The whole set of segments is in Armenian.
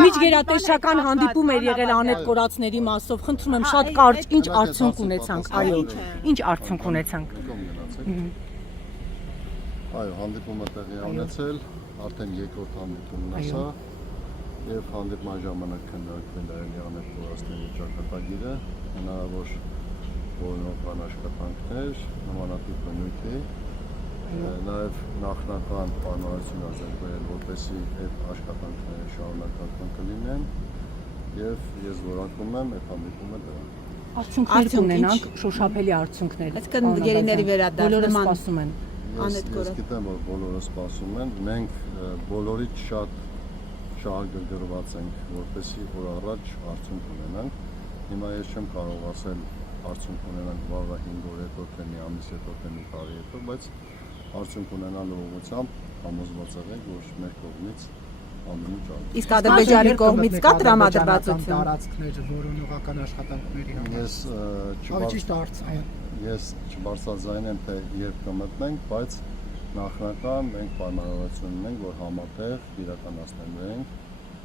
Միջգերատեսչական հանդիպում էր եղել անետ կորածների մասով, խնդրում եմ շատ կարճ, ինչ արդյունք ունեցանք, այո, ինչ արդյունք ունեցանք։ Այո, հանդիպումը տեղի ունեցել, արդեն երկրորդ հանդիպումն է սա, եւ հանդիպման ժամանակ քննարկվել անետ կորածների ճակատագիրը, հնարավոր որոնական աշխատանքներ, նմանատիպ բնույթի, նաև նախնական պայմանություն արձակվել, որպեսզի այդ աշխատանքները շարունակական կլինեն, եւ ես որակում եմ այդ հանդիպումը դրան։ Արդյունքներ կունենանք, շոշափելի արդյունքներ։ Այսինքն գերիների վերադարձման սպասում են։ Ես գիտեմ, որ բոլորը սպասում են, մենք բոլորից շատ շահագրգռված ենք, որպեսզի օր առաջ արդյունք ունենանք։ Հիմա ես չեմ կարող ասել արդյունք ունենանք վաղը 5 օր հետո, թե մի ամիս հետո, թե մի տարի հետո, բայց արդյունք ունենալու ուղղությամբ համոզված ենք, որ մեր կողմից ամեն ինչ ալու։ Իսկ Ադրբեջանի կողմից կա տրամադրվածություն։ Տարածքներ որոնողական աշխատանքների Ես չբարձրաձայնեմ, թե երբ կմտնենք, բայց նախնական մենք պայմանավորություն ունենք, որ համատեղ իրականացնելու ենք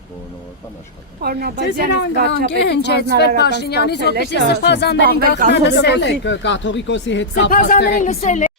որոնողական աշխատանք։ Ձեզ հանգանք է հնչեցվել Փաշինյանից, որպեսզի սրբազաններին գաղտնա լսել եք։ Կաթողիկոսի հետ Սրբազաններին լսել եք։